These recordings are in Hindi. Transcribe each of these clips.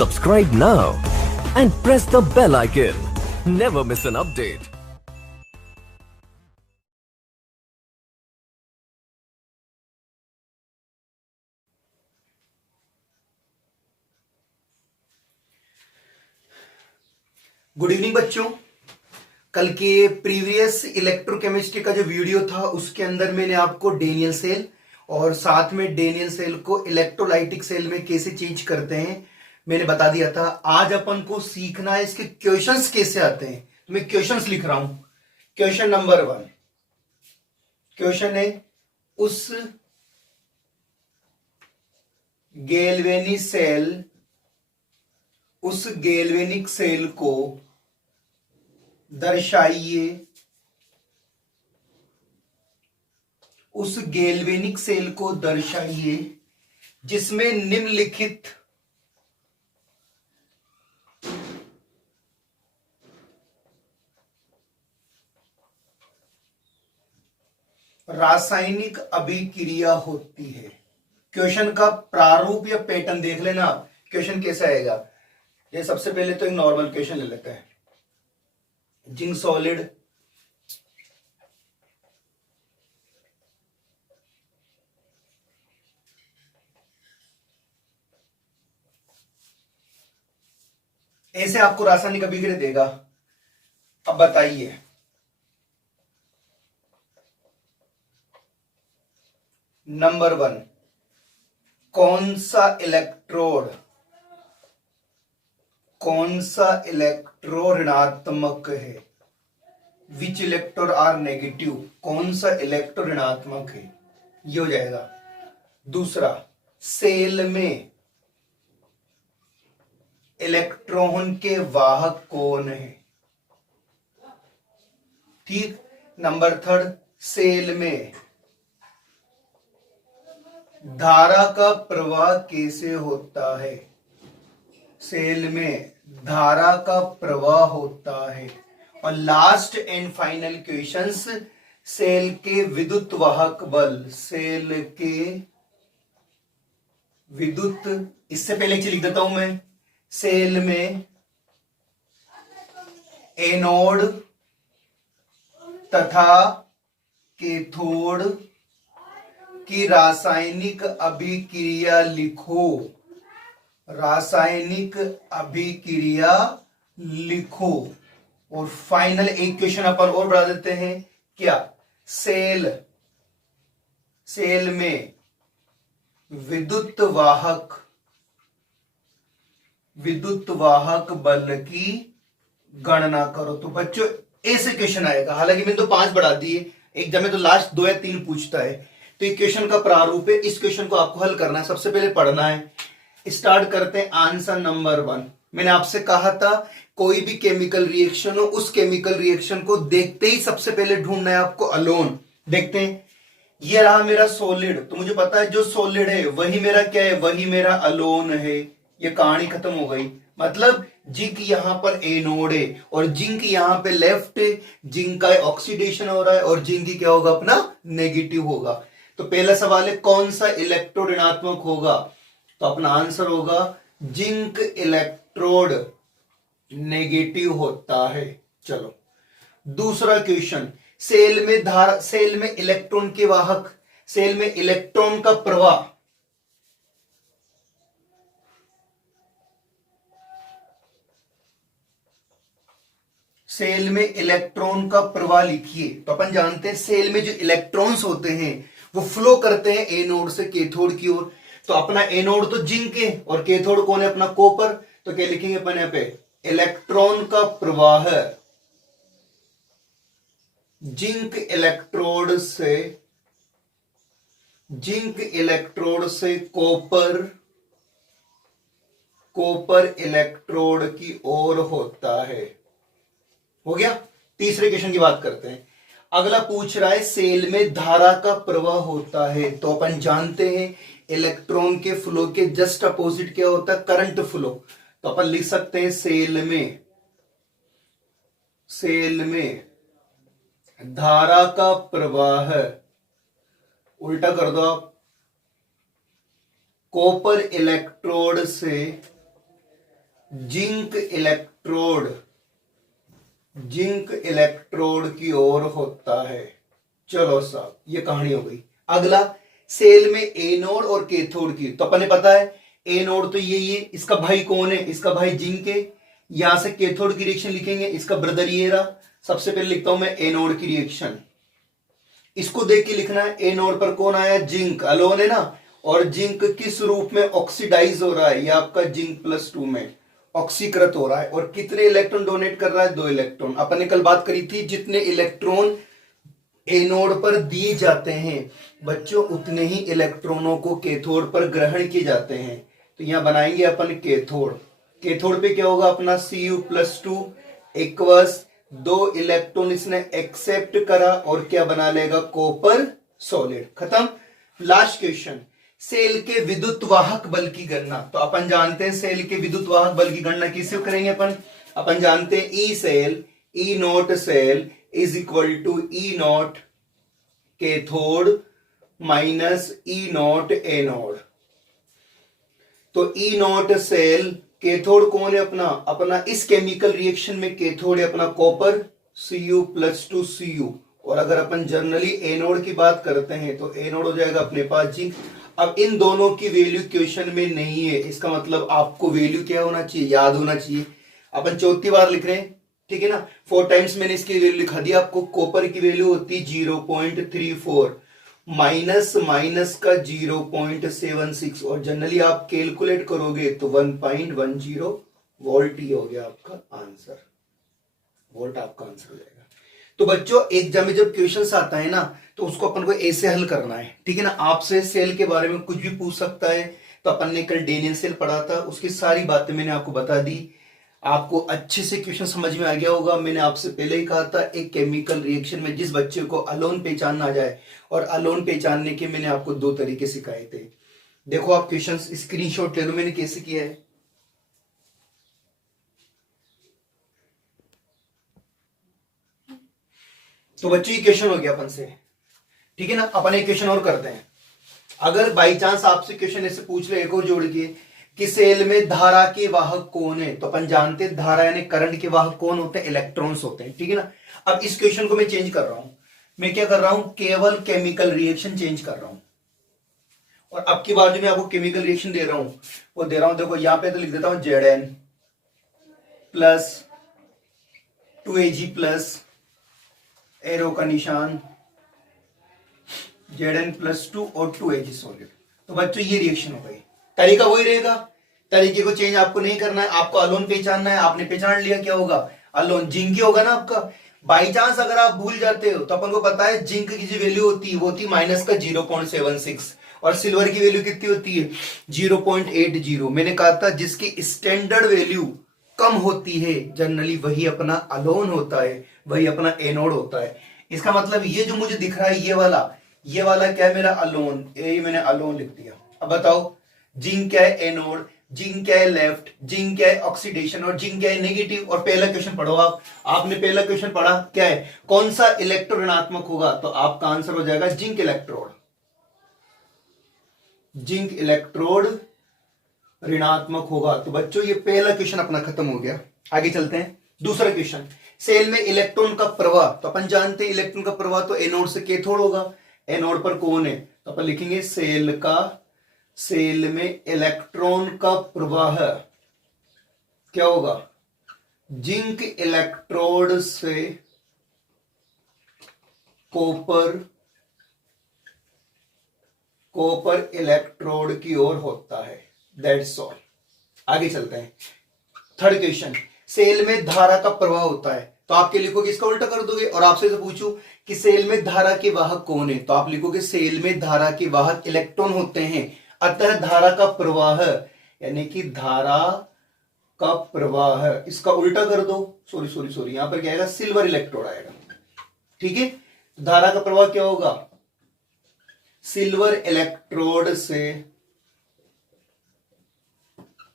Subscribe now and press the bell icon. Never miss an update. Good evening बच्चों। कल के प्रीवियस इलेक्ट्रोकेमिस्ट्री का जो वीडियो था उसके अंदर मैंने आपको डेनियल सेल और साथ में डेनियल सेल को इलेक्ट्रोलाइटिक सेल में कैसे चेंज करते हैं मैंने बता दिया था। आज अपन को सीखना है इसके क्वेश्चंस कैसे आते हैं। तो मैं क्वेश्चंस लिख रहा हूं। क्वेश्चन नंबर 1 क्वेश्चन है, उस गैल्वेनिक सेल को दर्शाइए, उस गैल्वेनिक सेल को दर्शाइए जिसमें निम्नलिखित रासायनिक अभिक्रिया होती है। क्वेश्चन का प्रारूप या पैटर्न देख लेना आप, क्वेश्चन कैसा आएगा। ये सबसे पहले तो एक नॉर्मल क्वेश्चन ले लेते हैं। जिंक सॉलिड ऐसे आपको रासायनिक अभिक्रिया देगा। अब बताइए नंबर 1 कौन सा इलेक्ट्रो ऋणात्मक है। विच इलेक्ट्रोड आर नेगेटिव, कौन सा इलेक्ट्रो ऋणात्मक है, ये हो जाएगा। दूसरा, सेल में इलेक्ट्रॉन के वाहक कौन है। ठीक। नंबर 3, सेल में धारा का प्रवाह कैसे होता है। सेल में धारा का प्रवाह होता है। और last and final questions, cell के विद्युत वाहक बल, सेल के विद्युत, इससे पहले एक चीज लिख देता हूं मैं। सेल में एनोड तथा कैथोड की रासायनिक अभिक्रिया लिखो, रासायनिक अभिक्रिया लिखो। और फाइनल एक क्वेश्चन अपन और बढ़ा देते हैं। क्या सेल में विद्युत वाहक बल की गणना करो। तो बच्चों ऐसे क्वेश्चन आएगा। हालांकि मैंने तो 5 बढ़ा दिए, एग्जाम में तो लास्ट 2 या 3 पूछता है। तो ये क्वेश्चन का प्रारूप है। इस क्वेश्चन को आपको हल करना है, सबसे पहले पढ़ना है। स्टार्ट करते हैं आंसर नंबर 1। मैंने आपसे कहा था कोई भी केमिकल रिएक्शन हो, उस केमिकल रिएक्शन को देखते ही सबसे पहले ढूंढना है आपको अलोन। देखते हैं, ये रहा मेरा सॉलिड, तो मुझे पता है जो सॉलिड है वही मेरा क्या है, वही मेरा अलोन है। ये कहानी खत्म हो गई। मतलब जिंक यहां पर एनोड है और जिंक यहां पे लेफ्ट है। जिंक का ऑक्सीडेशन हो रहा है और जिंक की क्या होगा, अपना नेगेटिव होगा। तो पहला सवाल है कौन सा इलेक्ट्रोड ऋणात्मक होगा। तो अपना आंसर होगा जिंक इलेक्ट्रोड नेगेटिव होता है। चलो दूसरा क्वेश्चन, सेल में इलेक्ट्रॉन के वाहक, सेल में इलेक्ट्रॉन का प्रवाह, सेल में इलेक्ट्रॉन का प्रवाह लिखिए। तो अपन जानते हैं सेल में जो इलेक्ट्रॉन्स होते हैं वो फ्लो करते हैं एनोड से कैथोड की ओर। तो अपना एनोड तो जिंक है और कैथोड कौन है, अपना कॉपर। तो क्या लिखेंगे अपन यहां पे, इलेक्ट्रॉन का प्रवाह जिंक इलेक्ट्रोड से कॉपर इलेक्ट्रोड की ओर होता है। हो गया। तीसरे क्वेश्चन की बात करते हैं। अगला पूछ रहा है सेल में धारा का प्रवाह होता है। तो अपन जानते हैं इलेक्ट्रॉन के फ्लो के जस्ट अपोजिट क्या होता है, करंट फ्लो। तो अपन लिख सकते हैं सेल में धारा का प्रवाह, उल्टा कर दो आप, कॉपर इलेक्ट्रोड से जिंक इलेक्ट्रोड की ओर होता है। चलो साहब, ये कहानी हो गई। अगला, सेल में एनोड और कैथोड की, तो अपने पता है एनोड तो ये इसका भाई कौन है, इसका भाई जिंक है। यहां से कैथोड की रिएक्शन लिखेंगे, इसका ब्रदर ये रहा। सबसे पहले लिखता हूं मैं एनोड की रिएक्शन, इसको देख के लिखना है। एनोड पर कौन आया, जिंक, अलोन है ना, और जिंक किस रूप में ऑक्सीडाइज हो रहा है, ये आपका जिंक +2 में ऑक्सीकृत हो रहा है। और कितने इलेक्ट्रॉन डोनेट कर रहा है, 2 इलेक्ट्रॉन। अपन ने कल बात करी थी, जितने इलेक्ट्रॉन एनोड पर दिए जाते हैं बच्चों, उतने ही इलेक्ट्रॉनों को कैथोड पर ग्रहण किए जाते हैं। तो यहां बनाएंगे अपन कैथोड। कैथोड पे क्या होगा अपना, Cu+2 इक्वस 2 इलेक्ट्रॉन इसने एक्सेप्ट करा और क्या बना लेगा, कॉपर सॉलिड। खत्म। लास्ट क्वेश्चन, सेल के विद्युत वाहक बल की गणना। तो अपन जानते हैं सेल के विद्युत वाहक बल की गणना किससे करेंगे अपन जानते हैं E cell, E naught cell is equal to E naught cathode minus E naught anode. तो ई नॉट सेल, कैथोड कौन है अपना इस केमिकल रिएक्शन में कैथोड है अपना कॉपर Cu+2 Cu। और अगर अपन जनरली एनोड की बात करते हैं तो एनोड हो जाएगा अपने पास जिंक। अब इन दोनों की वैल्यू क्वेश्चन में नहीं है, इसका मतलब आपको वैल्यू क्या होना चाहिए, याद होना चाहिए। अपन चौथी बार लिख रहे हैं, ठीक है ना, 4 टाइम्स मैंने इसकी वैल्यू लिखा दी आपको। कॉपर की वैल्यू होती है 0.34, माइनस का 0.76, और जनरली आप कैलकुलेट करोगे तो 1.10 वोल्ट ही हो गया आपका आंसर। वोल्ट आपका आंसर हो जाएगा। तो बच्चों एग्जाम में जब क्वेश्चन आता है ना, तो उसको अपन को ऐसे हल करना है, ठीक है ना। आपसे सेल के बारे में कुछ भी पूछ सकता है। तो अपन ने कल डेनियल सेल पढ़ा था, उसकी सारी बातें मैंने आपको बता दी। आपको अच्छे से क्वेश्चन समझ में आ गया होगा। मैंने आपसे पहले ही कहा था, एक केमिकल रिएक्शन में जिस बच्चे को अलोन पहचानना आ जाए, और अलोन पहचानने के मैंने आपको 2 तरीके सिखाए थे। देखो आप क्वेश्चन स्क्रीनशॉट ले लो, मैंने कैसे किया है। तो बच्चों ये क्वेश्चन हो गया अपन से, ठीक है ना। अपन एक क्वेश्चन और करते हैं। अगर बाई चांस आपसे क्वेश्चन ऐसे पूछ ले, एक और जोड़ के, कि सेल में धारा के वाहक कौन है, तो अपन जानते हैं धारा यानी करंट के वाहक कौन होते हैं, इलेक्ट्रॉन्स होते हैं, ठीक है ना। अब इस क्वेश्चन को मैं चेंज कर रहा हूं। मैं क्या कर रहा हूं, केवल केमिकल रिएक्शन चेंज कर रहा हूं। और अब की बार जो मैं आपको केमिकल रिएक्शन दे रहा हूं, वो दे रहा हूं, देखो यहां पे तो लिख देता हूं Zn plus 2Ag plus arrow का निशान, Zn+2 और 2Ag सॉलिड। तो बच्चों ये रिएक्शन हो गई। तरीका वही रहेगा, तरीके को चेंज आपको नहीं करना है। आपको अलोन पहचानना है, आपने पहचान लिया क्या होगा, अलोन जिंक ही होगा ना आपका। बाई चांस अगर आप भूल जाते हो तो अपन को पता है जिंक की जो वैल्यू होती है वो होती माइनस का 0.76, और सिल्वर की वैल्यू कितनी होती है 0.80। मैंने कहा था जिसकी स्टैंडर्ड वैल्यू कम होती है जनरली वही अपना अलोन होता है, वही अपना एनोड होता है। इसका मतलब ये जो मुझे दिख रहा है ये वाला क्या है मेरा अलोन, ये मैंने अलोन लिख दिया। अब बताओ जिंक क्या है एनोड, जिंक क्या है लेफ्ट, जिंक क्या है ऑक्सीडेशन, और जिंक क्या है नेगेटिव। और पहला क्वेश्चन पढ़ो आपने पहला क्वेश्चन पढ़ा क्या है, कौन सा इलेक्ट्रोड ऋणात्मक होगा, तो आपका आंसर हो जाएगा जिंक इलेक्ट्रोड। जिंक इलेक्ट्रोड ऋणात्मक होगा। तो बच्चों ये पहला क्वेश्चन अपना खत्म हो गया। आगे चलते हैं दूसरा क्वेश्चन, सेल में इलेक्ट्रॉन का प्रवाह। तो अपन जानते हैं इलेक्ट्रॉन का प्रवाह तो एनोड से कैथोड होगा। एनोड पर कौन है, तो अपन लिखेंगे सेल में इलेक्ट्रॉन का प्रवाह क्या होगा, जिंक इलेक्ट्रोड से कॉपर इलेक्ट्रोड की ओर होता है। That's all. आगे चलते हैं थर्ड क्वेश्चन, सेल में धारा का प्रवाह होता है। तो आपके लिखोगे इसका उल्टा कर दोगे, और आपसे तो पूछूं कि सेल में धारा के वाहक कौन है, तो आप लिखोगे सेल में धारा के वाहक इलेक्ट्रॉन होते हैं। अतः धारा का प्रवाह यानी कि धारा का प्रवाह, इसका उल्टा कर दो, सॉरी यहां पर क्या आएगा, सिल्वर इलेक्ट्रोड आएगा, ठीक है। धारा का प्रवाह क्या होगा, सिल्वर इलेक्ट्रोड से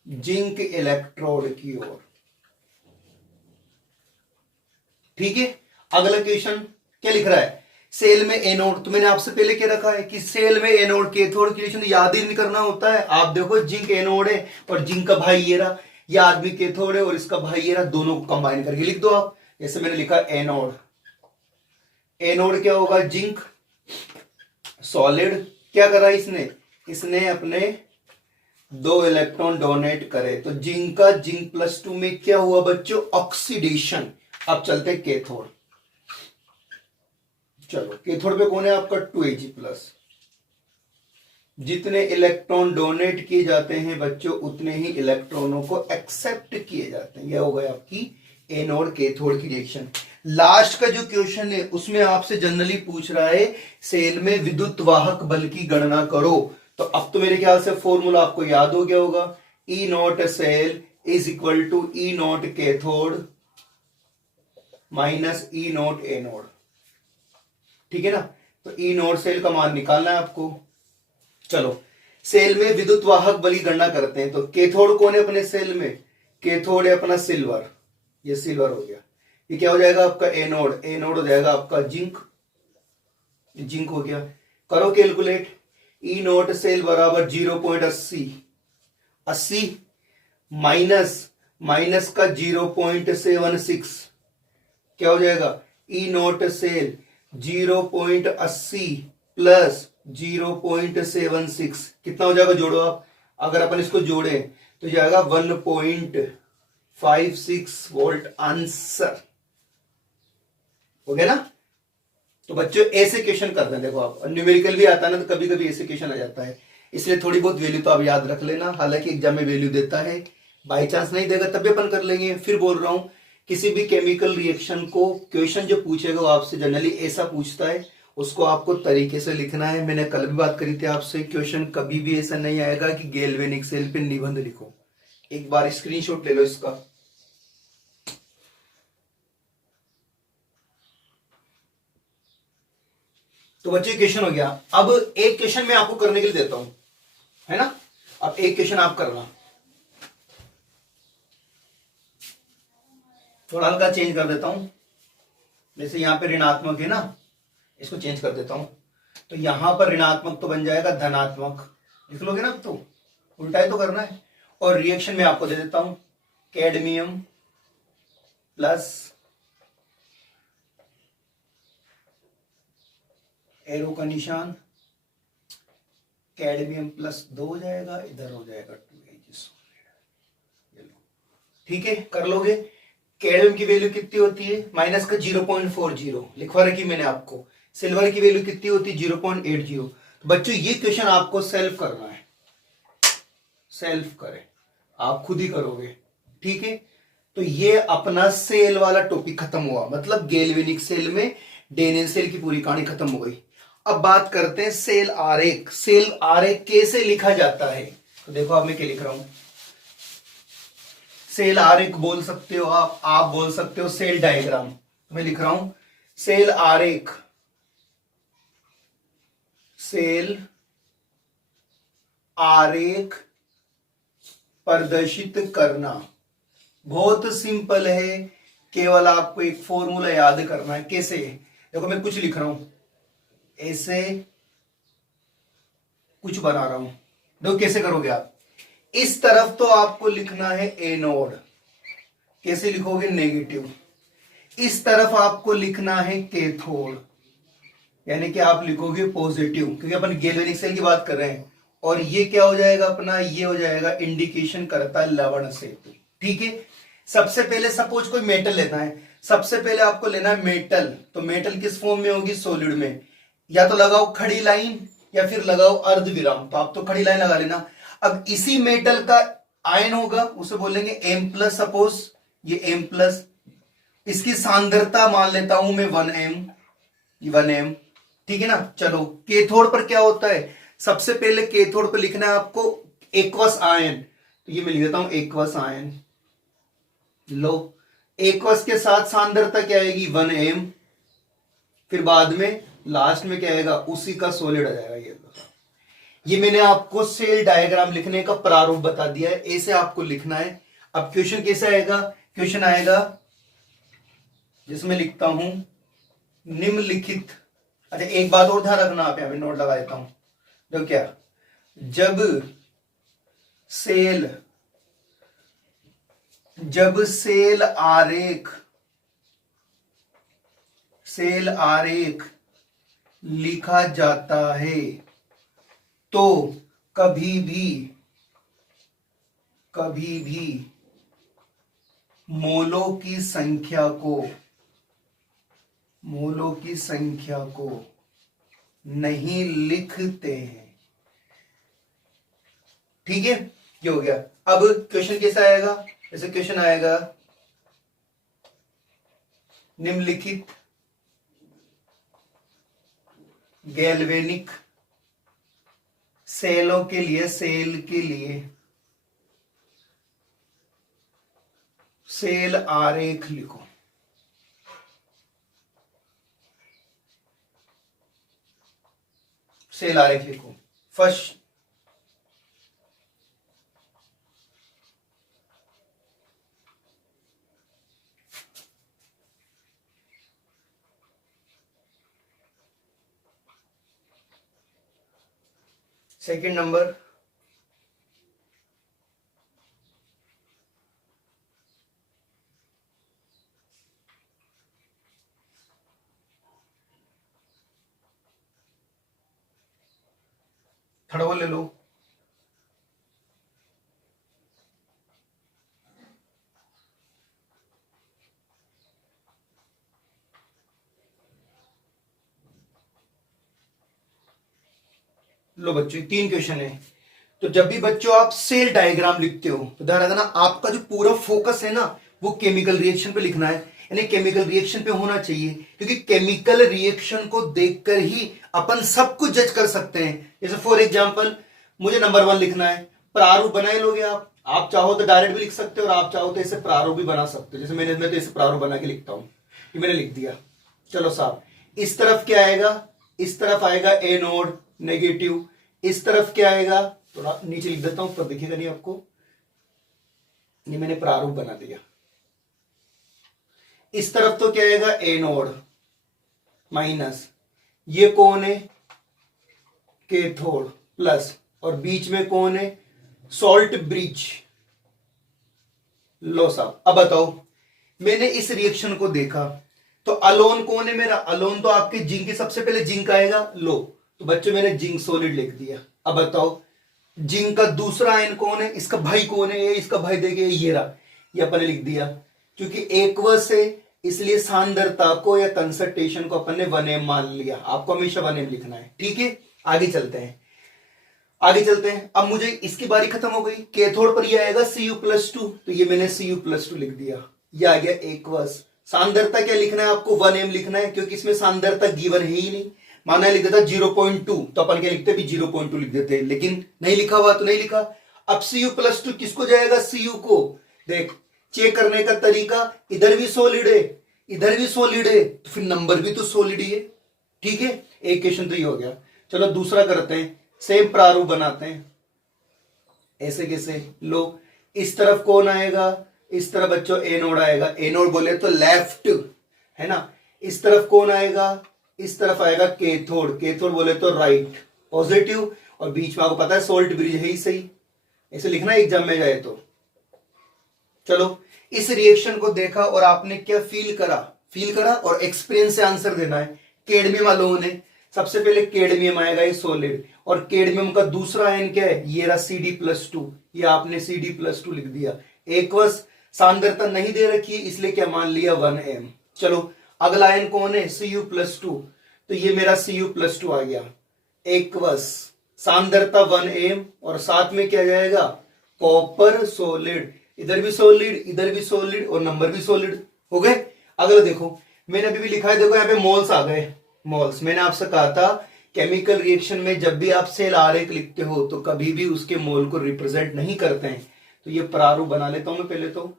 जिंक इलेक्ट्रोड की ओर, ठीक है। अगला क्वेश्चन क्या लिख रहा है, सेल में एनोड। तो मैंने आपसे पहले क्या रखा है कि सेल में एनोड कैथोड की रिएक्शन याद ही नहीं करना होता है। आप देखो जिंक एनोड है और जिंक का भाई ये रहा, ये आदमी कैथोड है और इसका भाई ये रहा, दोनों को कंबाइन करके लिख दो आप। जैसे मैंने लिखा एनोड, एनोड क्या होगा, जिंक सॉलिड। क्या करा इसने, इसने अपने 2 इलेक्ट्रॉन डोनेट करे, तो जिंक का जिंक +2 में क्या हुआ बच्चों, ऑक्सीडेशन। अब चलते हैं कैथोड। चलो कैथोड पे कौन है आपका 2Ag+। जितने इलेक्ट्रॉन डोनेट किए जाते हैं बच्चों उतने ही इलेक्ट्रॉनों को एक्सेप्ट किए जाते हैं। यह हो गया आपकी एनोड कैथोड की रिएक्शन। लास्ट का जो क्वेश्चन है उसमें आपसे जनरली पूछ रहा है सेल में विद्युत वाहक बल की गणना करो। तो अब तो मेरे ख्याल से फॉर्मूला आपको याद हो गया होगा, E naught cell is equal to E naught cathode minus E naught anode. ठीक है ना, तो E नॉट सेल का मान निकालना है आपको। चलो सेल में विद्युत वाहक बल की गणना करते हैं। तो कैथोड कौन है अपने सेल में, कैथोड है अपना सिल्वर, ये सिल्वर हो गया। ये क्या हो जाएगा आपका एनोड, एनोड हो जाएगा आपका जिंक, जिंक हो गया। करो कैलकुलेट, ई नोट सेल बराबर 0.80, 80 माइनस का 0.76 क्या हो जाएगा, ई नोट सेल 0.80 प्लस 0.76 कितना हो जाएगा, जोड़ो आप। अगर अपन इसको जोड़े तो जाएगा 1.56 वोल्ट आंसर हो गया ना। तो बच्चों ऐसे क्वेश्चन करते हैं, देखो आप न्यूमेरिकल भी आता है ना, तो कभी कभी ऐसे क्वेश्चन आ जाता है, इसलिए थोड़ी बहुत वैल्यू तो आप याद रख लेना। हालांकि एग्जाम में वैल्यू देता है, बाई चांस नहीं देगा तब भी अपन कर लेंगे। फिर बोल रहा हूं किसी भी केमिकल रिएक्शन को क्वेश्चन जो पूछेगा वो आपसे जनरली ऐसा पूछता है, उसको आपको तरीके से लिखना है। मैंने कल भी बात करी थी आपसे, क्वेश्चन कभी भी ऐसा नहीं आएगा कि गैल्वेनिक सेल पे निबंध लिखो। एक बार स्क्रीनशॉट ले लो इसका। तो बच्चे क्वेश्चन हो गया। अब एक क्वेश्चन मैं आपको करने के लिए देता हूं, है ना। अब एक क्वेश्चन आप करना, थोड़ा हल्का चेंज कर देता हूं। जैसे यहां पे ऋणात्मक है ना, इसको चेंज कर देता हूं। तो यहां पर ऋणात्मक तो बन जाएगा धनात्मक, लिख लोगे ना। अब तो उल्टा ही तो करना है। और रिएक्शन में आपको दे देता हूं कैडमियम प्लस एरो का निशान, कैडमियम +2 हो जाएगा, इधर हो जाएगा 2Ag। ठीक है, कर लोगे। कैडमियम की वैल्यू कितनी होती है, माइनस का 0.40 लिखवा रखी मैंने आपको। सिल्वर की वैल्यू कितनी होती है 0.80। तो बच्चों ये क्वेश्चन आपको सेल्फ करना है, सेल्फ करें, आप खुद ही करोगे। ठीक है, तो ये अपना सेल वाला टॉपिक खत्म हुआ, मतलब गैल्वेनिक सेल में डेनियल सेल की पूरी कहानी खत्म हो गई। अब बात करते हैं सेल आरेख। सेल आरेख कैसे लिखा जाता है, तो देखो अब मैं क्या लिख रहा हूं। सेल आरेख बोल सकते हो आप बोल सकते हो सेल डायग्राम। मैं लिख रहा हूं सेल आरेख, सेल आरेख प्रदर्शित करना बहुत सिंपल है, केवल आपको एक फॉर्मूला याद करना है। कैसे, देखो मैं कुछ लिख रहा हूं, ऐसे कुछ बना रहा हूं, देखो कैसे करोगे आप। इस तरफ तो आपको लिखना है एनोड, कैसे लिखोगे, नेगेटिव। इस तरफ आपको लिखना है कैथोड, यानी कि आप लिखोगे पॉजिटिव, क्योंकि अपन गैल्वेनिक सेल की बात कर रहे हैं। और ये क्या हो जाएगा अपना, ये हो जाएगा इंडिकेशन करता है लवण सेतु। ठीक है, सबसे पहले सपोज कोई मेटल लेना है, सबसे पहले आपको लेना है मेटल। तो मेटल किस फॉर्म में होगी, सॉलिड में। या तो लगाओ खड़ी लाइन या फिर लगाओ अर्धविराम, तो आप तो खड़ी लाइन लगा लेना। अब इसी मेटल का आयन होगा, उसे बोलेंगे M+। सपोज ये M+, इसकी सांद्रता मान लेता हूं मैं 1m। ठीक है ना। चलो कैथोड पर क्या होता है, सबसे पहले कैथोड पर लिखना है आपको एक्वस आयन। तो ये मैं लिख देता हूं एक्वस आयन। लो, एक्वस के साथ सांद्रता क्या आएगी 1m, फिर बाद में लास्ट में क्या आएगा, उसी का सॉलिड आ जाएगा। ये मैंने आपको सेल डायग्राम लिखने का प्रारूप बता दिया है, ऐसे आपको लिखना है। अब क्वेश्चन कैसे आएगा, क्वेश्चन आएगा जिसमें लिखता हूं निम्नलिखित। अच्छा एक बात और ध्यान रखना, आप यहां पे नोट लगा देता हूं। तो क्या, जब सेल जब सेल आरेख लिखा जाता है तो कभी भी मोलों की संख्या को नहीं लिखते हैं। ठीक है, ये हो गया। अब क्वेश्चन कैसा आएगा? जैसे क्वेश्चन आएगा, निम्नलिखित गैल्वेनिक सेल के लिए सेल आरेख लिखो। सेल आरेख लिखो। First second number, third one ले लो। लो बच्चों, तीन क्वेश्चन है। तो जब भी बच्चों आप सेल डायग्राम लिखते हो तो ध्यान रखना, आपका जो पूरा फोकस है ना वो केमिकल रिएक्शन पे लिखना है, यानी केमिकल रिएक्शन पे होना चाहिए, क्योंकि केमिकल रिएक्शन को देखकर ही अपन सब कुछ जज कर सकते हैं। जैसे फॉर एग्जांपल मुझे नंबर 1 लिखना है, प्रारूप बनाए लोगे आप चाहो तो डायरेक्ट भी लिख सकते हो और आप चाहो तो इसे प्रारूप भी बना सकते हो। जैसे मैं तो इसे प्रारूप बना के लिखता हूं, ये मैंने लिख दिया। चलो साहब, इस तरफ क्या आएगा? इस तरफ आएगा एनोड नेगेटिव। इस तरफ क्या आएगा? थोड़ा नीचे लिख देता हूं, ऊपर दिखेगा नहीं आपको। ये मैंने प्रारूप बना दिया। इस तरफ तो क्या आएगा? Anode minus. ये कौन है? Cathode plus. और बीच में कौन है? Salt bridge. लो साहब, अब बताओ, मैंने इस रिएक्शन को देखा तो अलोन कौन है मेरा? अलोन तो आपके जिंक, सबसे पहले जिंक आएगा। लो, तो बच्चों मैंने जिंक सॉलिड लिख दिया। अब बताओ, जिंक का दूसरा आयन कौन है? इसका भाई कौन है? इसका भाई देखिए, ये रहा, ये अपन ने लिख दिया। क्योंकि एक्वस है इसलिए सांद्रता को या कंसंट्रेशन को अपन ने 1m मान लिया। आपको हमेशा 1m लिखना है। ठीक है, आगे चलते हैं। अब मुझे इसकी बारी खत्म हो गई। कैथोड पर ये आएगा Cu+2, तो ये मैंने Cu+2 लिख दिया। ये आ गया एक्वस। सांद्रता क्या लिखना है आपको? 1m लिखना है, क्योंकि इसमें सांद्रता गिवन है ही नहीं। माना लिख देता 0.2, तो अपन क्या लिखते भी 0.2 लिख देते, लेकिन नहीं लिखा हुआ तो नहीं लिखा। अब Cu+2 किसको जाएगा? Cu को। देख, चेक करने का तरीका, इधर भी सॉलिड है, इधर भी सॉलिड है, तो फिर नंबर भी तो सॉलिड ही है। ठीक है, एक क्वेश्चन तो ये हो गया। चलो दूसरा करते हैं, सेम प्रारूप बनाते हैं। ऐसे कैसे? लो, इस तरफ कौन आएगा? इस तरफ बच्चों एनोड आएगा। एनोड बोले तो लेफ्ट है ना। इस तरफ कौन आएगा? इस तरफ आएगा कैथोड। कैथोड बोले तो राइट, पॉजिटिव। और बीच में आपको पता है सॉल्ट ब्रिज है ही सही, ऐसे लिखना एग्जाम में जाए तो। चलो, इस रिएक्शन को देखा और आपने क्या फील करा और एक्सपीरियंस से आंसर देना है। कैडमियम अलोन है, सबसे पहले कैडमियम आएगा, ये सॉलिड। और कैडमियम का दूसरा आयन क्या है? ये रहा Cd+2, ये आपने Cd+2 लिख दिया। एक्वस, सांद्रता नहीं दे रखी है इसलिए क्या मान लिया? 1m। चलो, अगला आयन कौन है? Cu+2, तो ये मेरा Cu+2 आ गया। एक्वस, सांद्रता 1m और साथ में क्या जाएगा? Copper solid. इधर भी सॉलिड, इधर भी सॉलिड और नंबर भी सॉलिड हो गए। अगला देखो, मैंने अभी भी लिखा है, देखो यहाँ पे मोल्स आ गए। मोल्स, मैंने आपसे कहा था केमिकल रिएक्शन में जब भी आप सेल आरेख लिखते हो तो कभी भी उसके मोल को रिप्रेजेंट नहीं करते हैं। तो ये प्रारूप बना लेता हूं मैं पहले तो।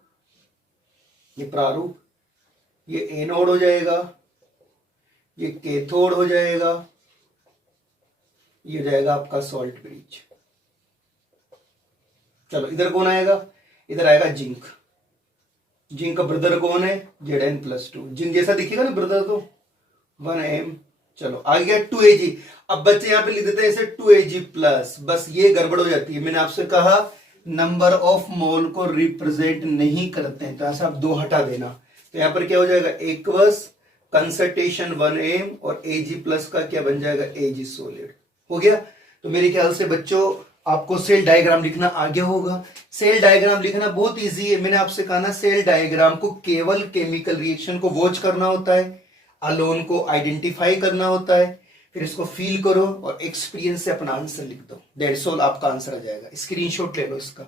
ये प्रारूप, ये एनोड हो जाएगा, ये कैथोड हो जाएगा, ये हो जाएगा आपका सॉल्ट ब्रिज। चलो, इधर कौन आएगा? इधर आएगा जिंक। जिंक का ब्रदर कौन है? Zn+2। जिंक जैसा दिखेगा ना ब्रदर तो 1m। चलो, आ गया 2Ag। अब बच्चे यहां पे लिख देते हैं इसे 2Ag+। बस ये गड़बड़ हो जाती है। मैंने आपसे कहा नंबर ऑफ मोल को रिप्रेजेंट नहीं करते हैं, तो ऐसा आप 2 हटा देना। तो यहां पर क्या हो जाएगा, एक्वस कंसंट्रेशन 1m और Ag प्लस का क्या बन जाएगा, Ag सॉलिड हो गया। तो मेरे ख्याल से बच्चों आपको सेल डायग्राम लिखना आ गया होगा। सेल डायग्राम लिखना बहुत इजी है। मैंने आपसे कहा ना, सेल डायग्राम को केवल केमिकल रिएक्शन को वॉच करना होता है, अलोन को आइडेंटिफाई करना होता है, फिर इसको फील करो और एक्सपीरियंस से अपना आंसर लिख दो। दैट्स ऑल, आपका आंसर आ जाएगा। स्क्रीनशॉट ले लो इसका।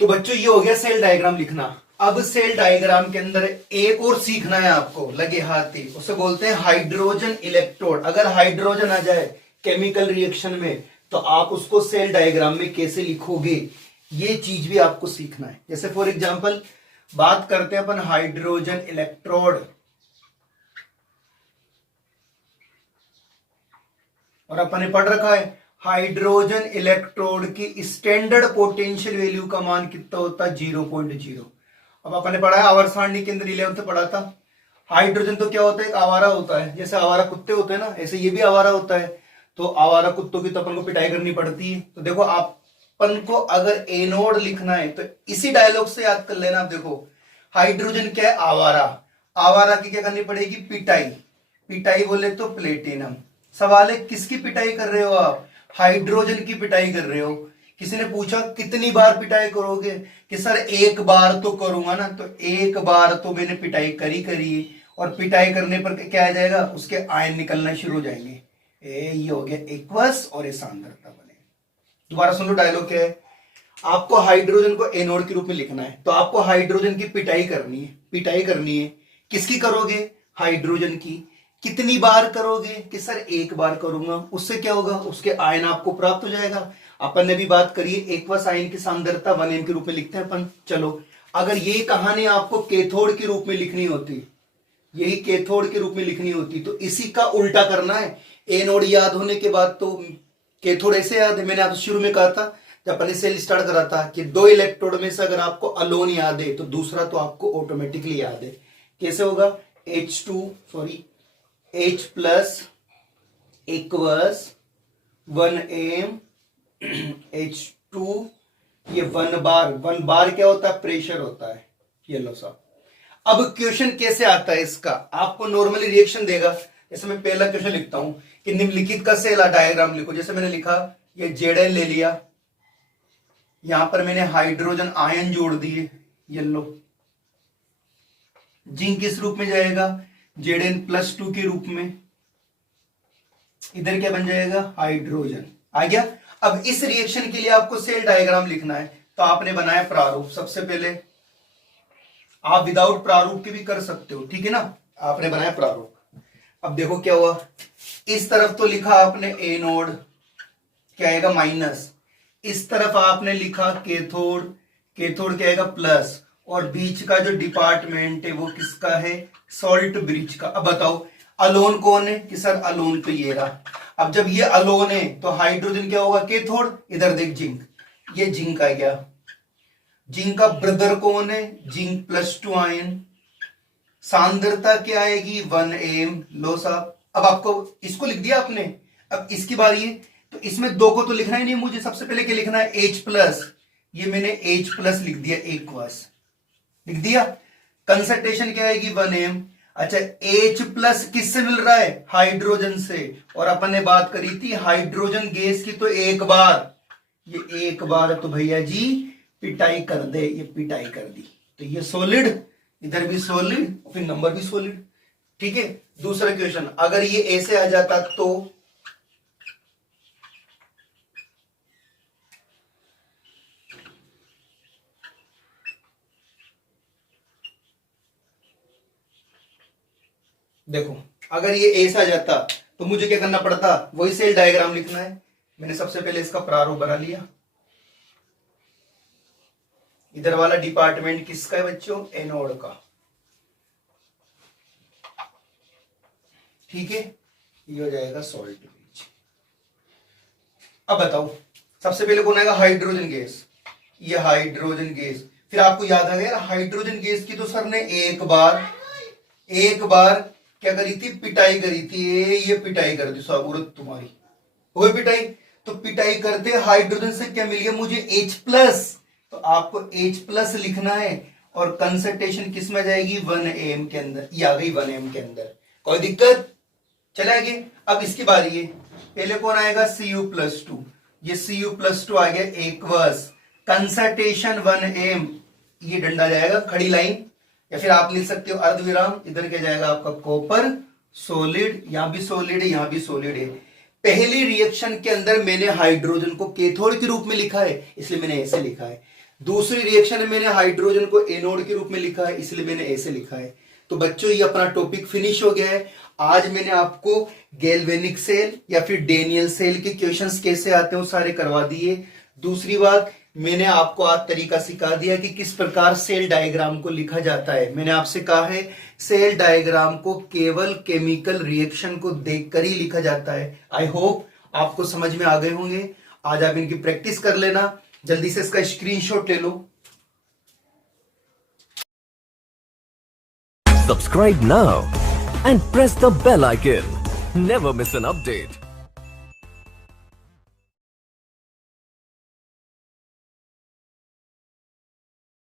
तो बच्चों ये हो गया सेल डायग्राम लिखना। अब सेल डायग्राम के अंदर एक और सीखना है आपको, लगे हाथी, उसे बोलते हैं हाइड्रोजन इलेक्ट्रोड। अगर हाइड्रोजन आ जाए केमिकल रिएक्शन में तो आप उसको सेल डायग्राम में कैसे लिखोगे, ये चीज भी आपको सीखना है। जैसे फॉर एग्जांपल बात करते हैं अपन हाइड्रोजन इलेक्ट्रोड, और अपन ने पढ़ रखा है हाइड्रोजन इलेक्ट्रोड की स्टैंडर्ड पोटेंशियल वैल्यू का मान कितना होता है, 0.0। अब अपन ने पढ़ा है आवर्त सारणी के अंदर 11th पढ़ा था, हाइड्रोजन तो क्या होता है, एक आवारा होता है। जैसे आवारा कुत्ते होते हैं ना, ऐसे ये भी आवारा होता है। तो आवारा कुत्तों की तो अपन को पिटाई करनी पड़ती है। तो देखो अपन को अगर एनोड लिखना है तो इसी डायलॉग से याद कर लेना। आप देखो हाइड्रोजन क्या है, आवारा, आवारा की क्या करनी पड़ेगी, पिटाई। पिटाई बोले तो प्लेटिनम। सवाल है किसकी पिटाई कर रहे हो आप, हाइड्रोजन की पिटाई कर रहे हो। किसी ने पूछा कितनी बार पिटाई करोगे, कि सर एक बार तो करूंगा ना, तो एक बार तो मैंने पिटाई करी और पिटाई करने पर क्या आ जाएगा, उसके आयन निकलना शुरू हो जाएंगे। ये हो गया एक्वस और ये सांद्रता बने। दोबारा सुन लो डायलॉग क्या है, आपको हाइड्रोजन को एनोड के रूप में लिखना है, तो आपको हाइड्रोजन की पिटाई करनी है। पिटाई करनी है किसकी करोगे, हाइड्रोजन की। कितनी बार करोगे, कि सर एक बार करूंगा। उससे क्या होगा, उसके आयन आपको प्राप्त हो जाएगा। अपन ने भी बात करी है एक्वस आयन की सांद्रता 1m के रूप में लिखते हैं अपन। चलो अगर ये कहानी आपको कैथोड के रूप में लिखनी होती, यही कैथोड के रूप में लिखनी होती, तो इसी का उल्टा करना है। एनोड याद होने के बाद तो कैथोड ऐसे याद है। मैंने आपसे शुरू में कहा था जब अपन सेल स्टार्ट करा था कि 2 इलेक्ट्रोड में से अगर आपको अलोन याद है तो दूसरा तो आपको ऑटोमेटिकली याद है। कैसे होगा, H plus equals 1m H2, ये 1 बार क्या होता है, प्रेशर होता है। ये लो साहब। अब क्वेश्चन कैसे आता है इसका, आपको नॉर्मली रिएक्शन देगा। जैसे मैं पहला क्वेश्चन लिखता हूं कि निम्नलिखित का सेल डायग्राम लिखो। जैसे मैंने लिखा ये Zn ले लिया, यहां पर मैंने हाइड्रोजन आयन जोड़ दिए, येलो। जिंक किस रूप में जाएगा, Zn+2 के रूप में। इधर क्या बन जाएगा, हाइड्रोजन आ गया। अब इस रिएक्शन के लिए आपको सेल डायग्राम लिखना है, तो आपने बनाया प्रारूप। सबसे पहले आप विदाउट प्रारूप के भी कर सकते हो, ठीक है ना। आपने बनाया प्रारूप। अब देखो क्या हुआ, इस तरफ तो लिखा आपने एनोड, क्या आएगा माइनस। इस तरफ आपने लिखा कैथोड, कैथोड क्या आएगा प्लस। और बीच का जो डिपार्टमेंट है वो किसका है, सॉल्ट ब्रिज का। अब बताओ अलोन कौन है, कि सर अलोन तो ये रहा। अब जब ये अलोन है तो हाइड्रोजन क्या होगा, कैथोड। इधर देख जिंक, ये जिंक आ गया। जिंक का ब्रदर कौन है, Zn+2 आयन। सांद्रता क्या आएगी, 1m। लो साहब, अब आपको इसको लिख दिया आपने। अब इसकी बारी है, तो इसमें 2 को तो लिखना ही नहीं मुझे। सबसे पहले क्या लिखना है, H+। ये मैंने H+ लिख दिया, एक्वस लिख दिया। कंसंट्रेशन क्या आएगी, 1m। अच्छा H+ किससे मिल रहा है, हाइड्रोजन से। और अपन ने बात करी थी हाइड्रोजन गैस की, तो एक बार, ये एक बार तो भैया जी पिटाई कर दे, ये पिटाई कर दी। तो ये सॉलिड, इधर भी सॉलिड, फिर नंबर भी सॉलिड, ठीक है। दूसरा क्वेश्चन, अगर ये ऐसे आ जाता तो देखो, अगर ये ऐसा जाता तो मुझे क्या करना पड़ता, वही सेल डायग्राम लिखना है। मैंने सबसे पहले इसका प्रारूप बना लिया। इधर वाला डिपार्टमेंट किसका है बच्चों, एनोड का, ठीक है। ये हो जाएगा सॉल्ट ब्रिज। अब बताओ सबसे पहले कौन आएगा, हाइड्रोजन गैस। ये हाइड्रोजन गैस, फिर आपको याद आ गया हाइड्रोजन गैस की तो सर ने एक बार क्या करी थी, पिटाई करी थी, ये पिटाई कर दी साबूरत तुम्हारी, हो गई पिटाई। तो पिटाई करते हाइड्रोजन से क्या मिल गया मुझे, H+, तो आपको H+ लिखना है और कंसंट्रेशन किस में जाएगी, 1 am के अंदर, ये आ गई 1 am के अंदर, कोई दिक्कत। चले आगे, अब इसकी बारी है, पहले कौन आएगा, Cu+2, ये Cu+2 आ गया एक्वस, कंसंट्रेशन 1 am, ये डंडा जाएगा खड़ी लाइन, या फिर आप लिख सकते हो अर्धविराम, इधर क्या जाएगा आपका कॉपर सॉलिड, यहां भी सॉलिड है, यहां भी सॉलिड है। पहली रिएक्शन के अंदर मैंने हाइड्रोजन को कैथोड के रूप में लिखा है, इसलिए मैंने ऐसे लिखा है। दूसरी रिएक्शन में मैंने हाइड्रोजन को एनोड के रूप में लिखा है, इसलिए मैंने ऐसे लिखा है। तो बच्चों ये अपना टॉपिक फिनिश हो गया है। आज मैंने आपको गैल्वेनिक सेल या फिर डेनियल सेल के क्वेश्चंस कैसे आते हैं वो सारे करवा दिए। दूसरी बात, मैंने आपको आज तरीका सिखा दिया कि किस प्रकार सेल डायग्राम को लिखा जाता है। मैंने आपसे कहा है सेल डायग्राम को केवल केमिकल रिएक्शन को देखकर ही लिखा जाता है। आई होप आपको समझ में आ गए होंगे। आज आप इनकी प्रैक्टिस कर लेना, जल्दी से इसका स्क्रीनशॉट ले लो। Subscribe now and press the bell icon. Never miss an update.